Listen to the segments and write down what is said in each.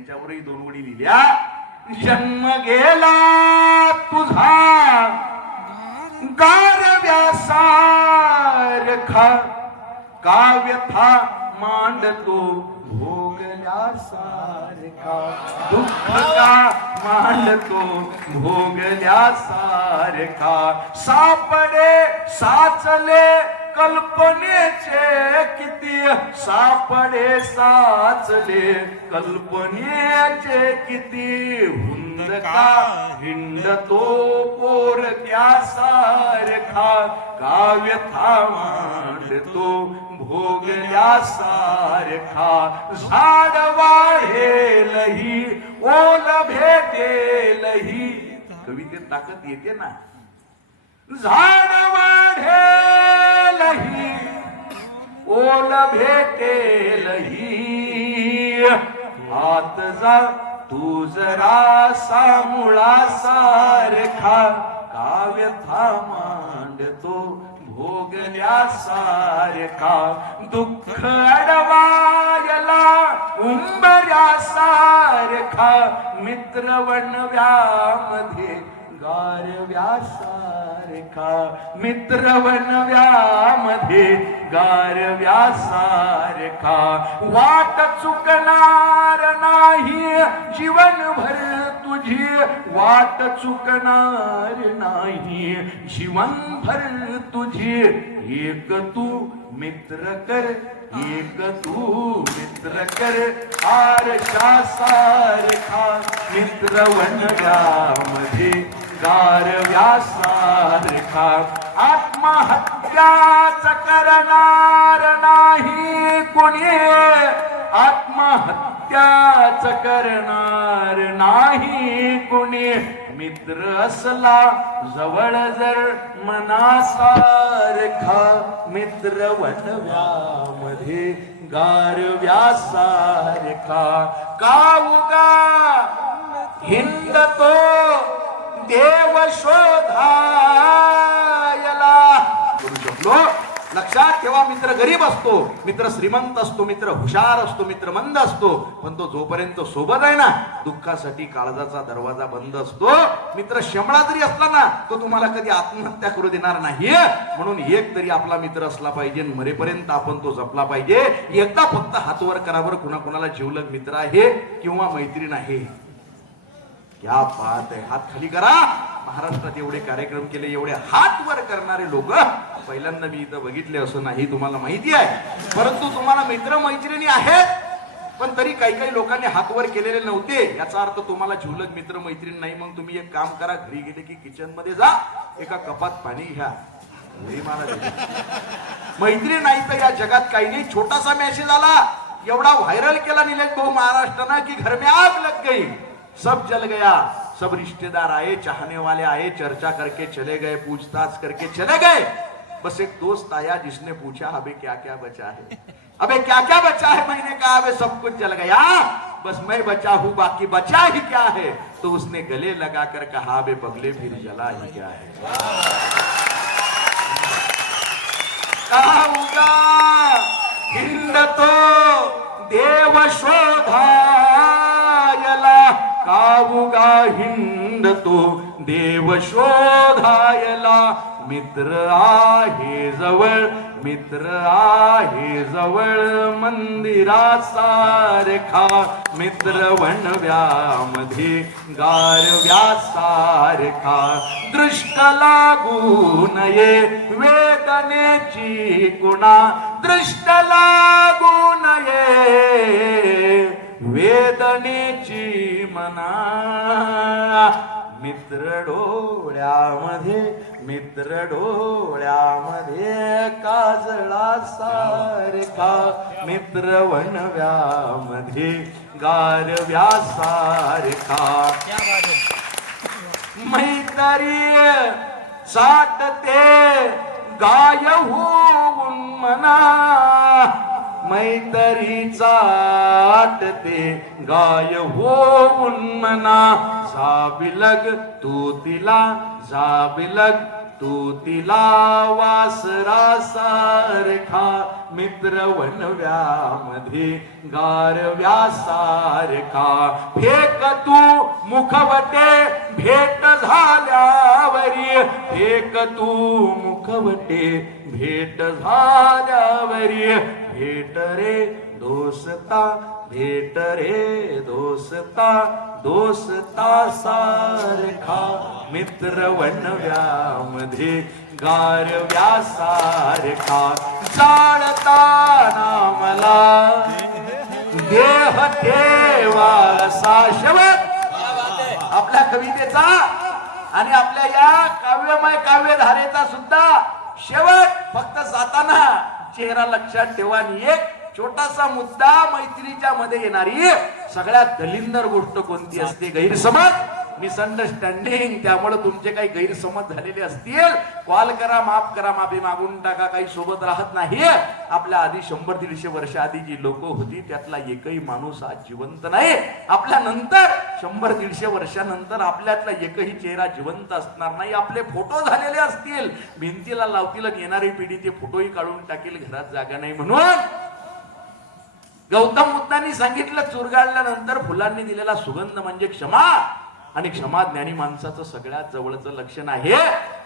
त्यांच्यावरही दोन उडी लिहिल्या. जन्म गेला तुझा. गारव्यासारखा काव्यथा मांडतो भोगल्या सारखा दुःख का मांडतो भोगल्यासारखा सापडे साचले कल्पनेचे किती सापडे साचले. कल्पनेचे किती हुंद का हिंडतो पोर त्या सारखा. काव्यथा मांडतो भोगल्या सारखा. झाड वाढेलही ओल भेटेलही. कवितेत ताकद येते ना. झाड वाढेलही ओल भेटेलही हात जा तू जरा सामुळा सारखा काव्यथा मांडतो भोगल्या सारखा दुःख अडवायला उंबऱ्या सारखा व्यामध्ये गार व्यासारखा सारखा मित्र वनव्यामध्ये गारव्या वाट चुकणार नाही जीवनभर तुझी वाट चुकणार नाही जीवनभर तुझी एक तू मित्र कर एक तू मित्र कर आरशा सारखा मित्र वनव्यामध्ये गारव्या व्यासारखा आत्महत्याच करणार नाही कुणी. आत्महत्याच करणार नाही कुणी. मित्र असला जवळ जर मनासारखा मित्र वडव्यामध्ये गार व्यासारखा का उगा हिंद तो देव शोधायला. करू शकलो? लक्षात ठेवा मित्र गरीब असतो मित्र श्रीमंत असतो मित्र हुशार असतो मित्र मंद असतो पण तो जोपर्यंत सोबत आहे ना दुःखासाठी काळजाचा दरवाजा बंद असतो. मित्र शंभळा जरी असला ना तो तुम्हाला कधी आत्महत्या करू देणार नाही. म्हणून एक तरी आपला मित्र असला पाहिजे मरेपर्यंत आपण तो जपला पाहिजे. एकदा फक्त हातवर करावर कुणा कुणाला जीवलग मित्र आहे किंवा मैत्रीण आहे क्या बात आहे हात खाली करा. महाराष्ट्रात एवढे कार्यक्रम केले एवढे हात वर करणारे लोक पहिल्यांदा मी इथं बघितले असं नाही तुम्हाला माहिती आहे. परंतु तुम्हाला मित्र मैत्रिणी आहेत पण तरी काही काही लोकांनी हात वर केलेले नव्हते. याचा अर्थ तुम्हाला झुलक मित्र मैत्रीण नाही मग तुम्ही एक काम करा घरी गेले की किचनमध्ये जा एका कपात पाणी घ्या. मैत्री नाही तर या जगात काही नाही. छोटासा मेसेज आला एवढा व्हायरल केला निलेश भाऊ महाराष्ट्रानं की घर में आग लग गई. सब जल गया। सब रिश्तेदार आए, चाहने वाले आए, चर्चा करके चले गए, पूछताछ करके चले गए। बस एक दोस्त आया जिसने पूछा, अबे क्या क्या बचा है? अबे क्या क्या बचा है? मैंने कहा, अबे सब कुछ जल गया। बस मैं बचा हूँ, बाकी बचा ही क्या है? तो उसने गले लगाकर कहा, अबे पगले फिर जला ही क्या है? काऊगा हिंडतो देव शोधायला काऊगा हिंडतो देव शोधायला मित्र आहे जवळ मित्र आहे जवळ मंदिरासारखा मित्र वणव्यामध्ये गारव्या सारखा दृष्ट लागू नये वेदनेची कुणा दृष्ट लागू नये वेदनेची मना. मित्र डोळ्यामध्ये मित्र डोळ्यामध्ये काजळा सारखा. मित्र वनव्यामध्ये गारव्या सारखा मैत्री साठते गाय होऊन मना मैतरीचा चाटते गाय होऊन मना. जाबिलग तू तिला जाबिलग तू तिला वासरा सारखा मित्र वनव्यामध्ये गारव्या सारखा फेक तू मुखवटे भेट झाल्यावरी. फेक तू मुखवटे भेट झाल्यावरी. भेट रे दोस्ता भेट रे दोस्ता दोस्ता सारखा मित्र वनव्यामध्ये गारव्या सारखा जाळताना मला देह ठेवा असा आपल्या कवितेचा आणि आपल्या या काव्यमय काव्यधारेचा सुद्धा शेवट फक्त जाताना चेहरा लक्षात ठेवा आणि एक छोटासा मुद्दा मैत्रीच्या मध्ये येणारी सगळ्यात दलिंदर गोष्ट कोणती असते? गैरसमज? मिसअंडरस्टँडिंग त्यामुळे तुमचे काही गैरसमज झालेले असतील. कॉल करा माफ करा माफी मागून टाका काही सोबत राहत नाही आपल्या आधी शंभर दीडशे वर्ष आधी जी लोक होती त्यातला एकही माणूस आज जिवंत नाही आपल्या नंतर शंभर दीडशे वर्षानंतर आपल्यातला एकही चेहरा जिवंत असणार नाही. आपले फोटो झालेले असतील. भिंतीला लावतील येणारी पिढी ते फोटोही काढून टाकेल घरात जागा नाही म्हणून. गौतम बुद्धांनी सांगितलं चुरगाळल्यानंतर फुलांनी दिलेला सुगंध म्हणजे क्षमा. आणि क्षमा ज्ञानी माणसाचं सगळ्यात जवळचं लक्षण आहे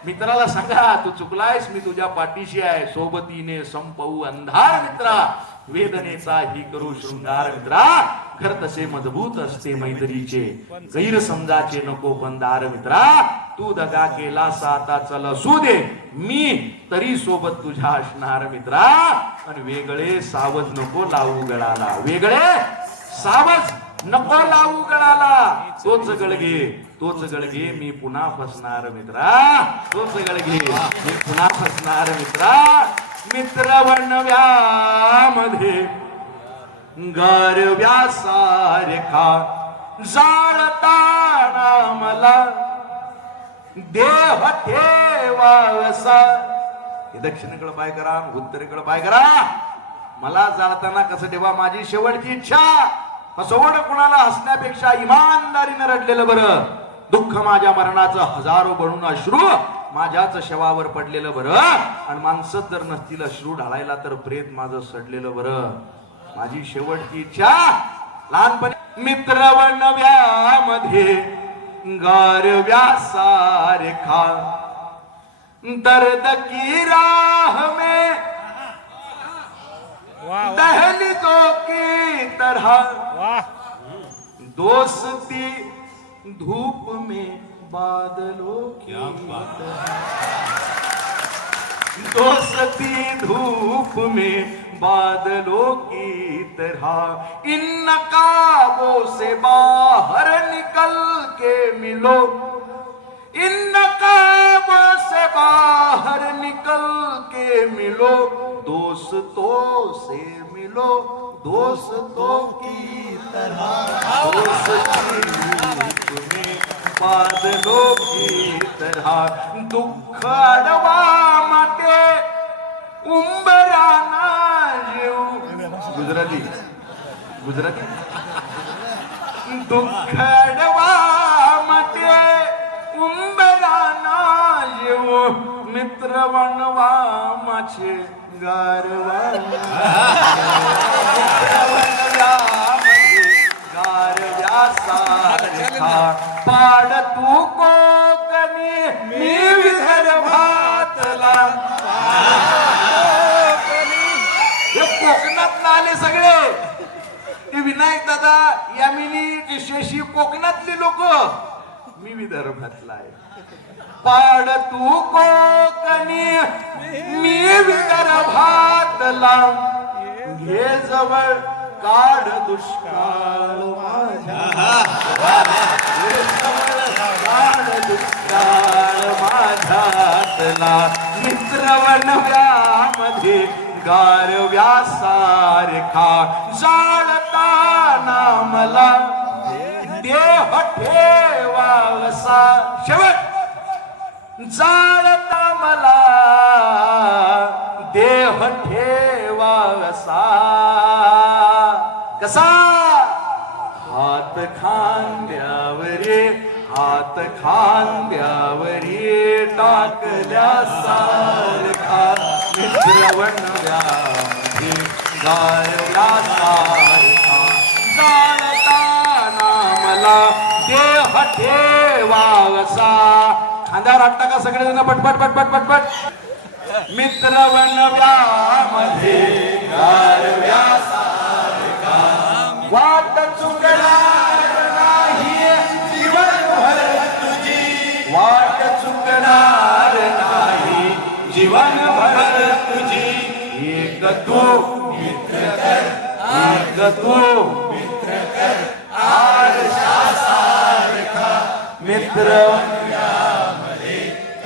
मित्राला सांगा तू चुकलायस मी तुझ्या पाठीशी आहे. सोबतीने संपवू अंधार मित्रा. वेदनेचा ही करू शृंगार मित्रा. खर तसे मजबूत असते मैत्रीचे. गैरसमजाचे नको बंदार मित्रा. तू दगा केला साता चल असू दे. मी तरी सोबत तुझ्या असणार मित्रा. आणि वेगळे सावज नको लावू गळाला. वेगळे सावज नको लावू गळाला. तोच गळगे तोच गळगे मी पुन्हा फसणार मित्रा. तोच गळगे मी पुन्हा फसणार मित्रा. मित्र बनव्यामध्ये गारव्या सारखा जाळताना मला देह ठेवासा हे दक्षिणेकडे बाय करा उत्तरेकडे बाय करा. मला जाळताना कसं ठेवा माझी शेवटची इच्छा. फसवड कुणाला हसण्यापेक्षा इमानदारीनं रडलेलं बरं. दुःख माझ्या मरणाचं हजारो बनून अश्रू माझ्याच शवावर पडलेलं बरं. आणि माणसं जर नसतील अश्रू ढाळायला तर प्रेत माझं सडलेलं बरं. माझी शेवटची इच्छा लहानपणी मित्र बनव्यामध्ये गारव्या सारखा दर्द की राह में दहलीजों की तरह वाह। दोस्ती धूप में बादलों की तरह। दोस्ती धूप में बादलों की तरह। इन नकाबों से बाहर निकल के मिलो। इन नकाबों से बाहर निकल के मिलो। दोस्तों से मिलो दोस्तों की तरह। तुम्हें बादलों की तरह। दुख अडवा गुजराती गुजराती। दुःख मित्र बनवा माझे गारवा गारव्यासा पाड तू को कोकणी मी विदर्भातला हे कोकणात आले सगळे. ते विनायक दादा यामिनी शशी कोकणातले लोक. मी विदर्भातला आहे. पाड तू कोकणी. मी विदर्भातला घे जवळ काढ दुष्काळ माझ्या. घे जवळ काढ दुष्काळ माझ्यातला. मित्रवन व्यामध्ये गारव्या सारखा जाळताना मला देह ठेवावसा. शेवट. जाळता मला. देह ठेवावसा. कसा? हात खांद्यावरे हात खांद्यावरी टाकल्या सारखा. मित्रवण गायला सारखा. जाळताना मला देह ठेवावसा. खांद्यावर का टाका सगळेजण पटपट पटपट पटपट मित्र व्यामध्ये वाट चुकणार नाही जीवनभर तुझी. वाट चुकणार नाही जीवनभर तुझी. एक तू मित्र कर एक तू मित्र कर. आरशासारखा मित्र